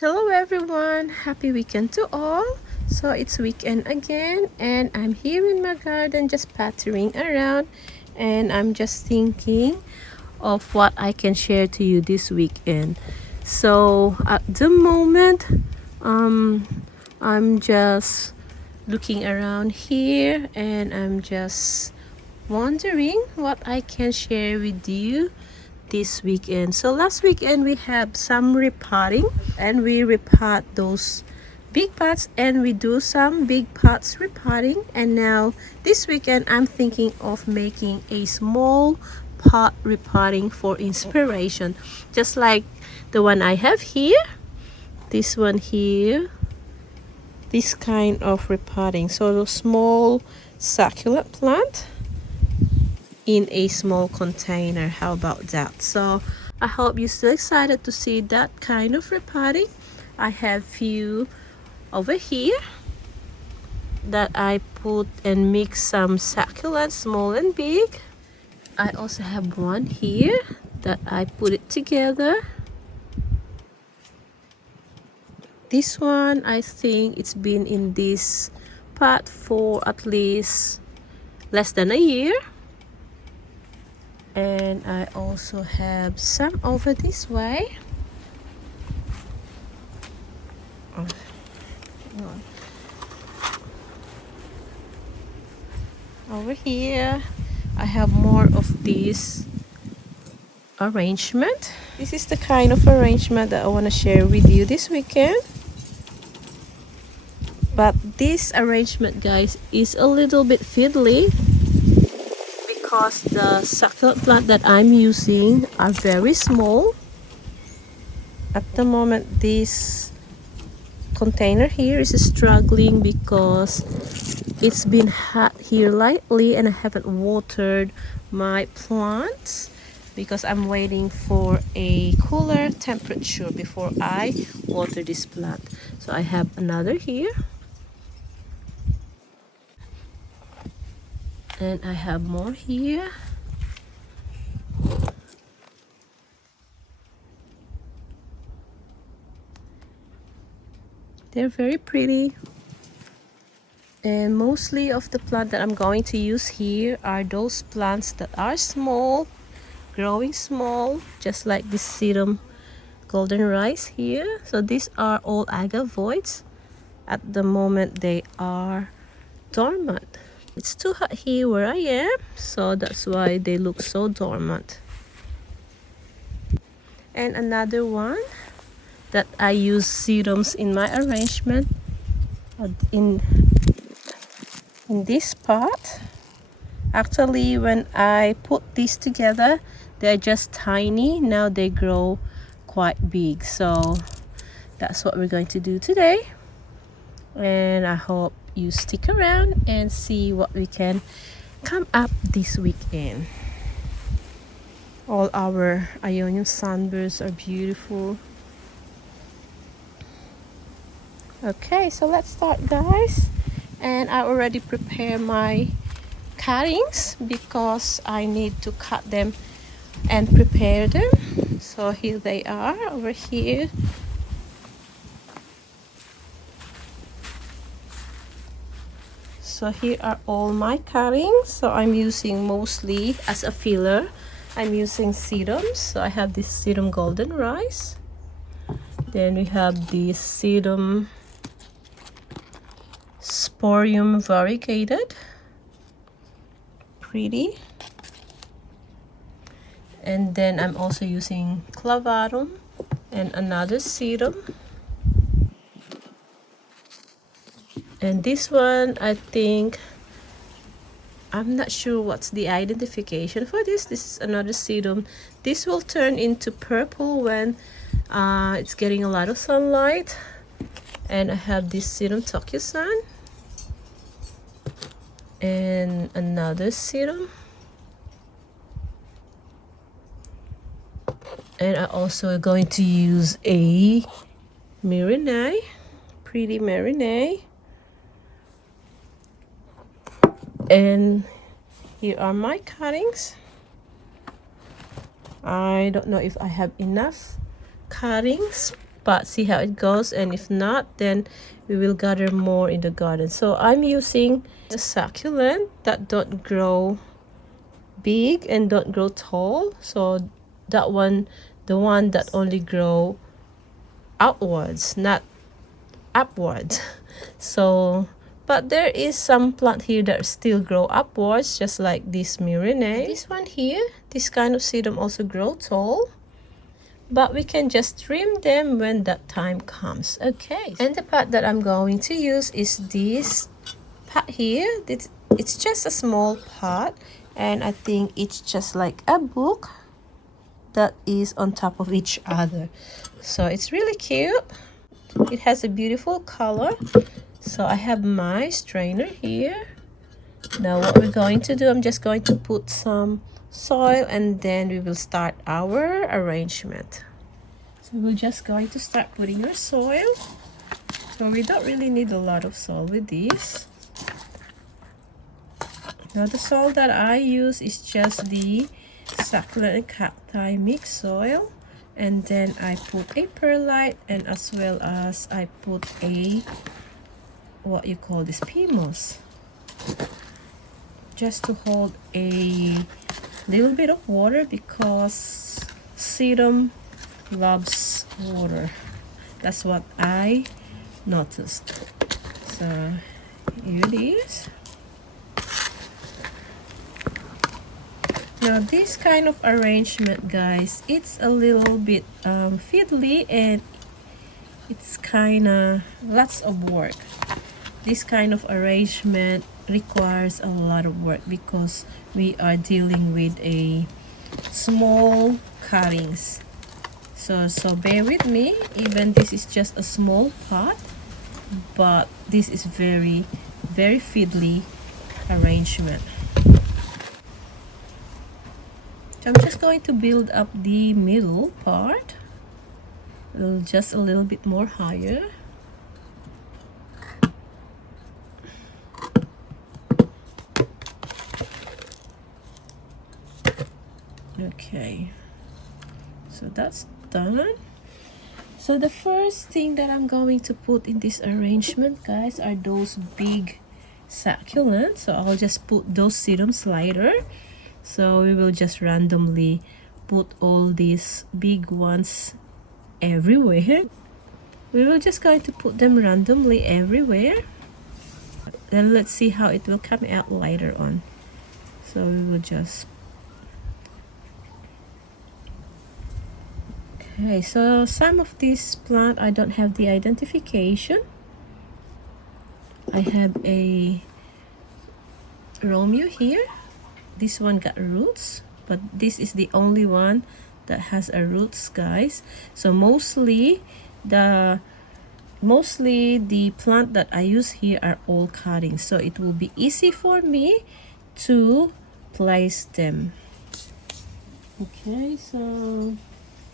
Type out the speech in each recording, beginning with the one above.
Hello everyone, happy weekend to all. So it's weekend again and I'm here in my garden just pattering around, and I'm just thinking of what I can share to you this weekend. So at the moment, I'm just looking around here and I'm just wondering what I can share with you this weekend. So last weekend we have some repotting and we repot those big pots and we do some big pots repotting, and now this weekend I'm thinking of making a small pot repotting for inspiration, just like the one I have here, this one here, this kind of repotting. So small succulent plant in a small container. How about that? So I hope you're still excited to see that kind of repotting. I have few over here that I put and mix some succulents, small and big. I also have one here that I put it together. This one, I think it's been in this pot for at least less than a year. And I also have some over this way. Over here I have more of this arrangement. This is the kind of arrangement that I want to share with you this weekend. But this arrangement, guys, is a little bit fiddly because the succulent plant that I'm using are very small. At the moment, this container here is struggling because it's been hot here lately and I haven't watered my plants because I'm waiting for a cooler temperature before I water this plant. So I have another here and I have more here. They're very pretty, and mostly of the plant that I'm going to use here are those plants that are small, growing small, just like this sedum golden rice here. So these are all agavoids. At the moment they are dormant. It's too hot here where I am, so that's why they look so dormant. And another one that I use sedums in my arrangement in this pot. Actually, when I put these together, they're just tiny. Now they grow quite big. So that's what we're going to do today. And I hope you stick around and see what we can come up this weekend. All our Ionian sunbursts are beautiful. Okay, so let's start, guys. And I already prepared my cuttings because I need to cut them and prepare them. So here they are over here. So here are all my cuttings. So I'm using mostly as a filler, I'm using sedums. So I have this sedum golden rice. Then we have this sedum sporium variegated, pretty. And then I'm also using clavatum and another sedum. And this one, I think, I'm not sure what's the identification for this. This is another sedum. This will turn into purple when it's getting a lot of sunlight. And I have this sedum Tokyo-san and another sedum. And I'm also going to use a Marinade, pretty Marinade. And here are my cuttings. I don't know if I have enough cuttings but see how it goes, and if not, then we will gather more in the garden. So I'm using a succulent that don't grow big and don't grow tall, so that one, the one that only grow outwards, not upwards. So but there is some plant here that still grow upwards, just like this Myrinae. This one here, this kind of sedum also grow tall, but we can just trim them when that time comes. Okay, and the pot that I'm going to use is this pot here. It's just a small pot, and I think it's just like a book that is on top of each other. So it's really cute. It has a beautiful color. So I have my strainer here. Now what we're going to do, I'm just going to put some soil, and then we will start our arrangement. So we're just going to start putting our soil. So we don't really need a lot of soil with this. Now the soil that I use is just the succulent and cacti mixed soil, and then I put a perlite, and as well as I put a, what you call this, pea moss, just to hold a little bit of water, because sedum loves water. That's what I noticed. So here it is. Now this kind of arrangement, guys, it's a little bit fiddly, and it's kind of lots of work. This kind of arrangement requires a lot of work because we are dealing with a small cuttings. So bear with me. Even this is just a small pot, but this is very fiddly arrangement. So I'm just going to build up the middle part, just a little bit more higher. Okay, so that's done. So the first thing that I'm going to put in this arrangement, guys, are those big succulents. So I'll just put those sedums later. So we will just randomly put all these big ones everywhere. We will just going to put them randomly everywhere. Then let's see how it will come out later on. So we will just... Okay, so some of these plant I don't have the identification. I have a Romeo here. This one got roots, but this is the only one that has a roots, guys. So mostly the plant that I use here are all cuttings, so it will be easy for me to place them. Okay, so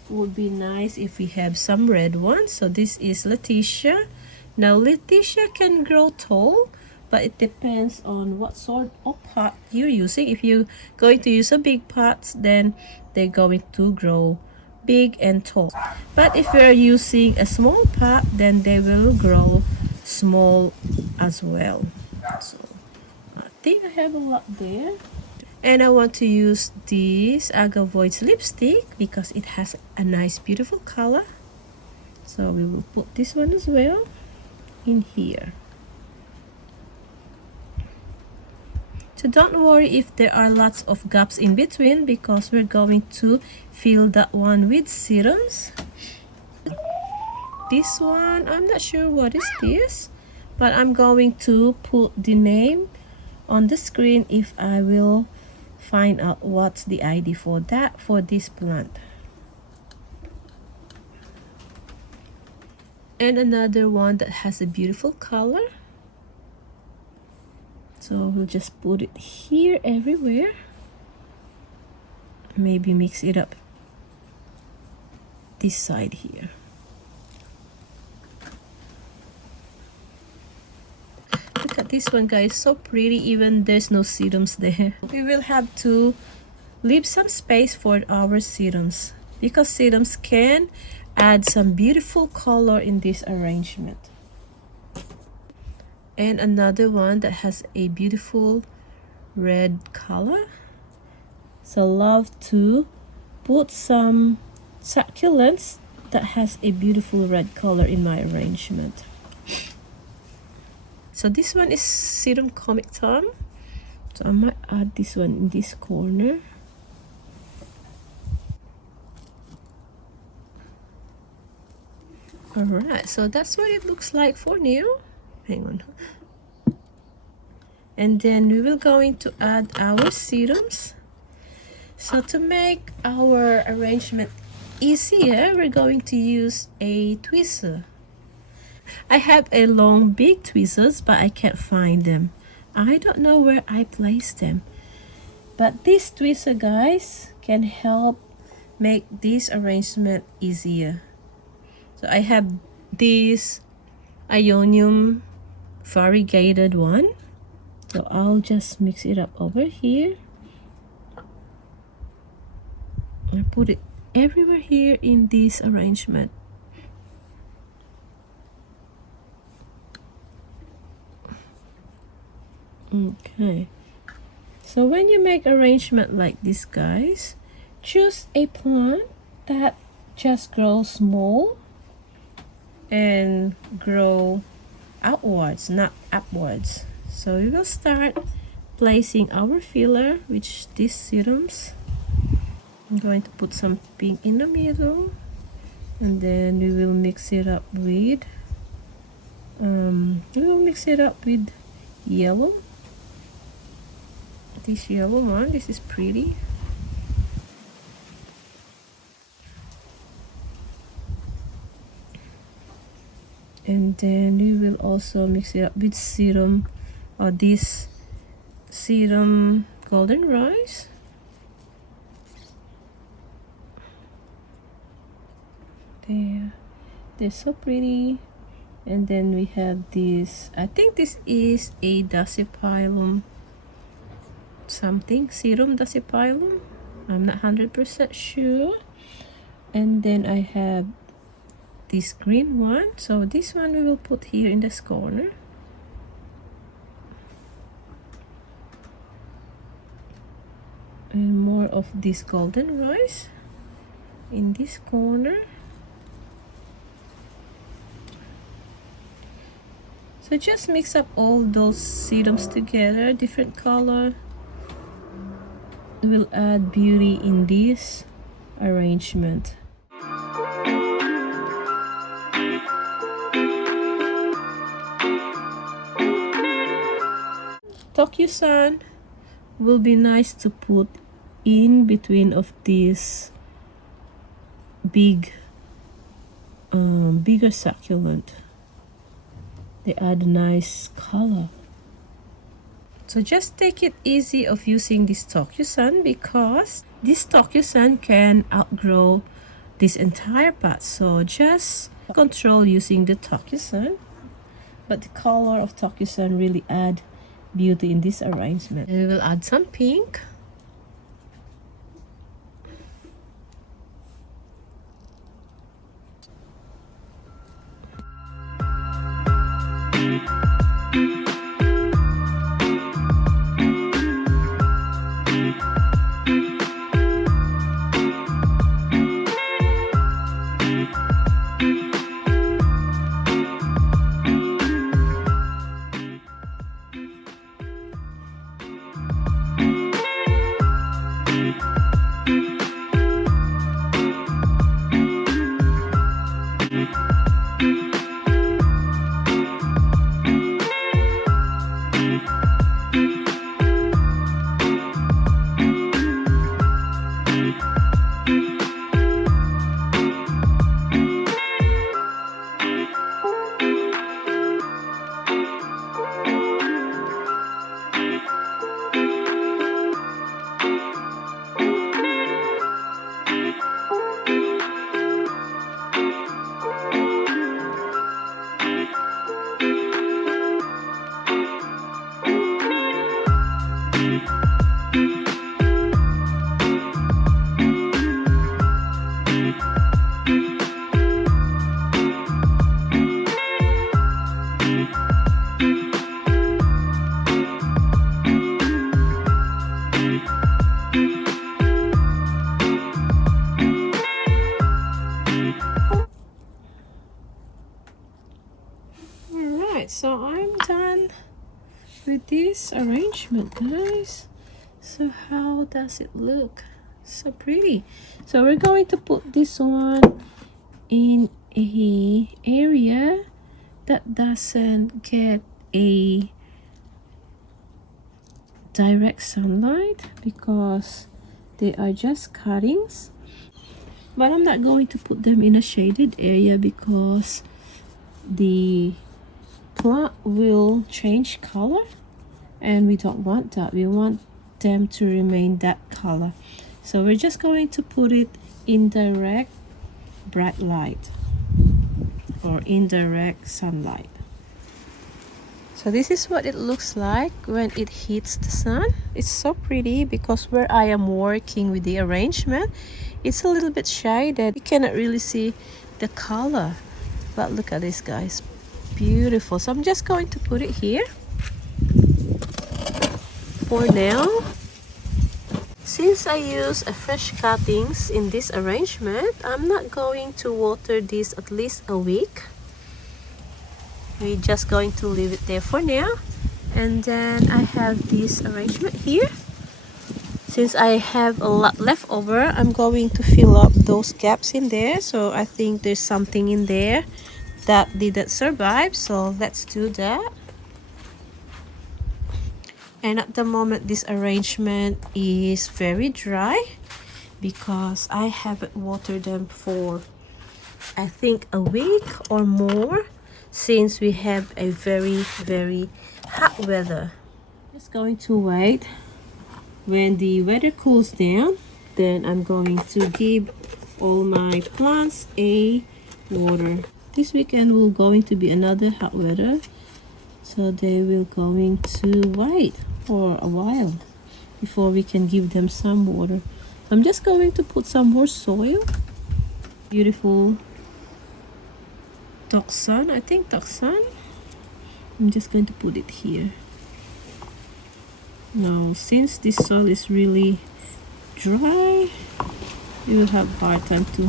it would be nice if we have some red ones. So this is Letitia. Now Letitia can grow tall, but it depends on what sort of pot you're using. If you're going to use a big pot, then they're going to grow big and tall. But if you're using a small pot, then they will grow small as well. So I think I have a lot there. And I want to use this Agavoid's lipstick because it has a nice beautiful color. So we will put this one as well in here. So don't worry if there are lots of gaps in between, because we're going to fill that one with sedums. This one, I'm not sure what is this, but I'm going to put the name on the screen if I will find out what's the ID for that, for this plant. And another one that has a beautiful color. So we'll just put it here everywhere. Maybe mix it up this side here. Look at this one, guys, so pretty. Even there's no sedums there. We will have to leave some space for our sedums. because sedums can add some beautiful color in this arrangement. And another one that has a beautiful red color. So love to put some succulents that has a beautiful red color in my arrangement. So this one is Sedum Comic Tom. So I might add this one in this corner. Alright, so that's what it looks like for now. Hang on. And then we will going to add our sedums. So to make our arrangement easier, we're going to use a tweezer. I have a long big tweezers, but I can't find them. I don't know where I placed them. But this tweezer, guys, can help make this arrangement easier. So I have this ionium variegated one. So I'll just mix it up over here. I put it everywhere here in this arrangement. Okay. So when you make arrangement like this, guys, choose a plant that just grows small and grow outwards, not upwards. So we will start placing our filler, which these sedums. I'm going to put some pink in the middle, and then we will mix it up with yellow. This yellow one, this is pretty. And then we will also mix it up with sedum, or this sedum golden rice. There, they're so pretty. And then we have this, I think this is a dasypilum something, sedum dasypilum, I'm not 100% sure. And then I have this green one, so this one we will put here in this corner. And more of this golden rice in this corner. So just mix up all those sedums together, different color. Will add beauty in this arrangement. Tokusan will be nice to put in between of this bigger succulent. They add a nice color. So just take it easy of using this Tokusan, because this Tokusan can outgrow this entire pot. So just control using the Tokusan, but the color of Tokusan really add beauty in this arrangement. And we will add some pink. Alright, so I'm done with this arrangement, guys. So how does it look? So pretty. So we're going to put this one in a area that doesn't get a direct sunlight because they are just cuttings. But I'm not going to put them in a shaded area because the plant will change color, and we don't want that. We want them to remain that color. So we're just going to put it in direct bright light or indirect sunlight. So this is what it looks like when it hits the sun. It's so pretty because where I am working with the arrangement, it's a little bit shaded. You cannot really see the color, but look at this, guys, beautiful. So I'm just going to put it here for now. Since I use a fresh cuttings in this arrangement, I'm not going to water this at least a week. We're just going to leave it there for now. And then I have this arrangement here. Since I have a lot left over, I'm going to fill up those gaps in there. So I think there's something in there that didn't survive, so let's do that. And at the moment, this arrangement is very dry because I haven't watered them for I think a week or more since we have a very hot weather. Just going to wait. When the weather cools down, then I'm going to give all my plants a water. This weekend will going to be another hot weather, so they will going to wait for a while before we can give them some water. I'm just going to put some more soil. Beautiful Toxan, I think Toxan. I'm just going to put it here. Now, since this soil is really dry, we will have hard time to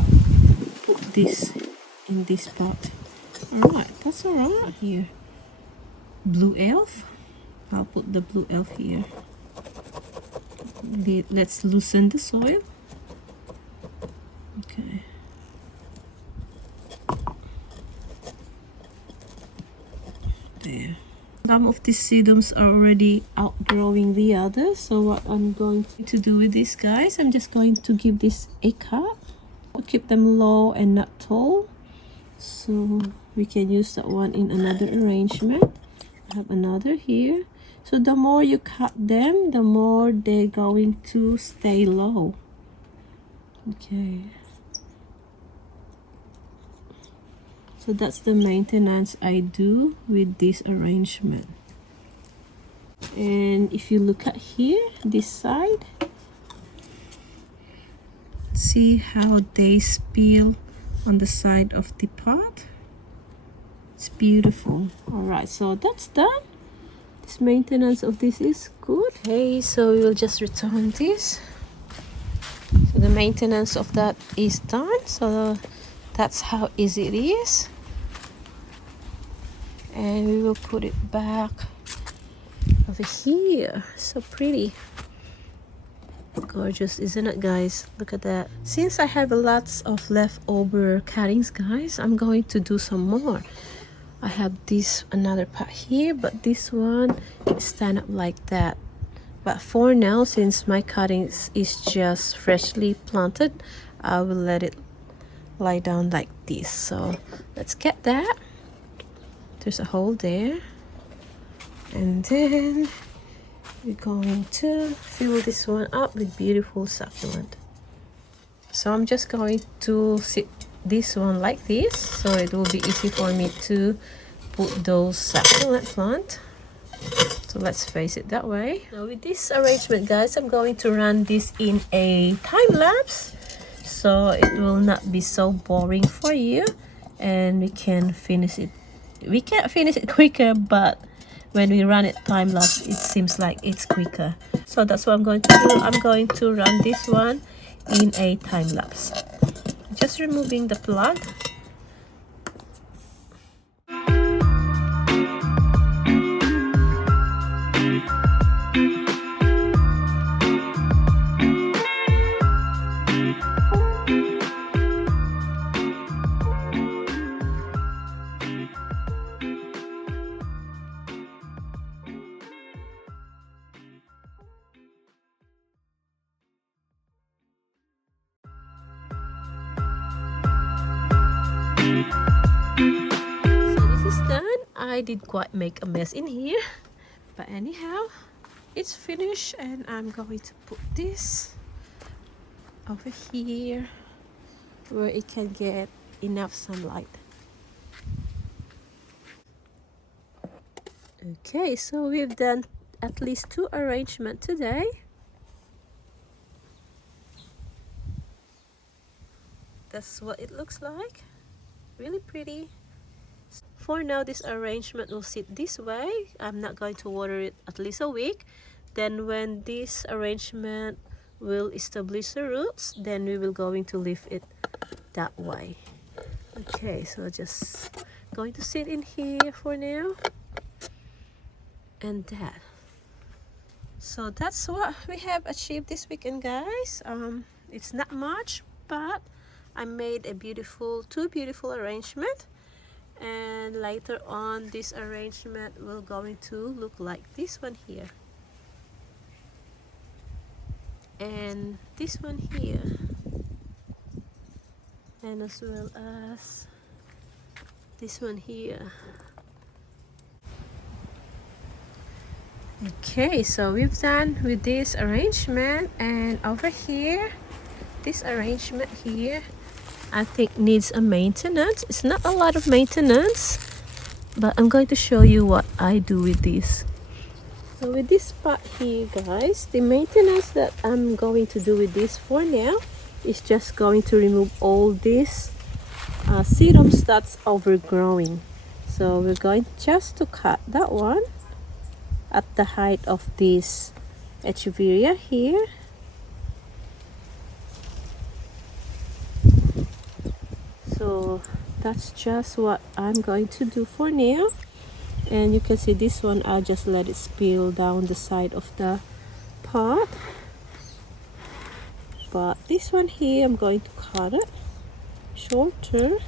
put this in this pot. Alright, that's alright here. Blue elf. I'll put the blue elf here. Let's loosen the soil. Okay. There. Some of these sedums are already outgrowing the others, so what I'm going to do with these guys, I'm just going to give this a cut. I'll keep them low and not tall, so we can use that one in another arrangement. I have another here. So the more you cut them, the more they're going to stay low. Okay. So that's the maintenance I do with this arrangement. And if you look at here, this side, see how they spill on the side of the pot. It's beautiful. Alright, so that's done. This maintenance of this is good. Okay, so we will just return this. So the maintenance of that is done. So that's how easy it is. And we will put it back over here. So pretty. Gorgeous, isn't it, guys? Look at that. Since I have lots of leftover cuttings, guys, I'm going to do some more. I have this another pot here, but this one stand up like that. But for now, since my cuttings is just freshly planted, I will let it lie down like this. So let's get that. There's a hole there, and then we're going to fill this one up with beautiful succulent. So I'm just going to sit this one like this, so it will be easy for me to put those succulent plant. So let's face it that way. Now with this arrangement, guys, I'm going to run this in a time lapse, so it will not be so boring for you, and we can finish it. We can't finish it quicker, but when we run it time lapse, it seems like it's quicker. So that's what I'm going to do. I'm going to run this one in a time lapse. Just removing the plug. I did quite make a mess in here, but anyhow, it's finished, and I'm going to put this over here where it can get enough sunlight. Okay, so we've done at least 2 arrangements today. That's what it looks like. Really pretty. For now, this arrangement will sit this way. I'm not going to water it at least a week. Then when this arrangement will establish the roots, then we will going to leave it that way. Okay, so just going to sit in here for now. And that. So that's what we have achieved this weekend, guys. It's not much, but I made a two beautiful arrangement, and later on this arrangement will going to look like this one here, and this one here, and as well as this one here. Okay, so we've done with this arrangement, and over here, this arrangement here, I think needs a maintenance. It's not a lot of maintenance, but I'm going to show you what I do with this. So with this spot here, guys, the maintenance that I'm going to do with this for now is just going to remove all these sedums that's overgrowing. So we're going just to cut that one at the height of this echeveria here. So that's just what I'm going to do for now. And you can see this one, I'll just let it spill down the side of the pot. But this one here, I'm going to cut it shorter.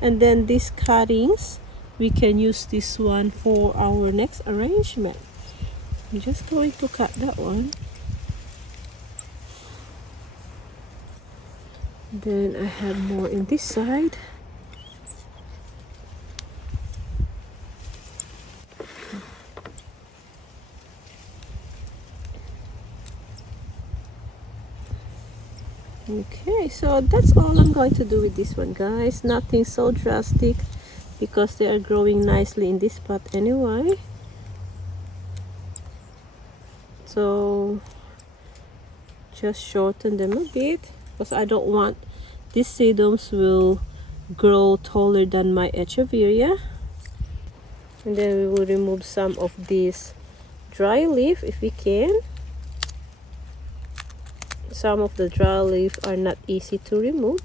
And then these cuttings, we can use this one for our next arrangement. I'm just going to cut that one. Then I have more in this side. Okay, so that's all I'm going to do with this one, guys. Nothing so drastic because they are growing nicely in this pot anyway. So just shorten them a bit, because I don't want these sedums will grow taller than my echeveria. And then we will remove some of this dry leaf if we can. Some of the dry leaf are not easy to remove.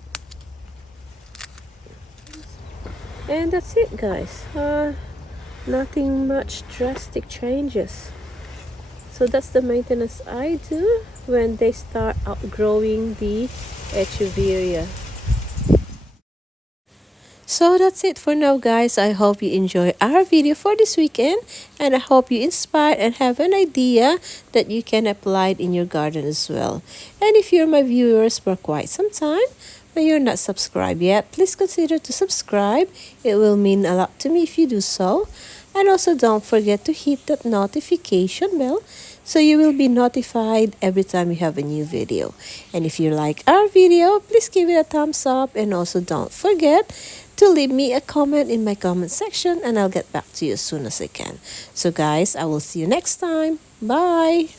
And that's it, guys. Nothing much drastic changes. So that's the maintenance I do when they start outgrowing the echeveria. So that's it for now, guys. I hope you enjoy our video for this weekend, and I hope you inspired and have an idea that you can apply it in your garden as well. And if you're my viewers for quite some time but you're not subscribed yet, please consider to subscribe. It will mean a lot to me if you do so. And also don't forget to hit that notification bell so you will be notified every time we have a new video. And if you like our video, please give it a thumbs up, and also don't forget to leave me a comment in my comment section, and I'll get back to you as soon as I can. So guys, I will see you next time. Bye!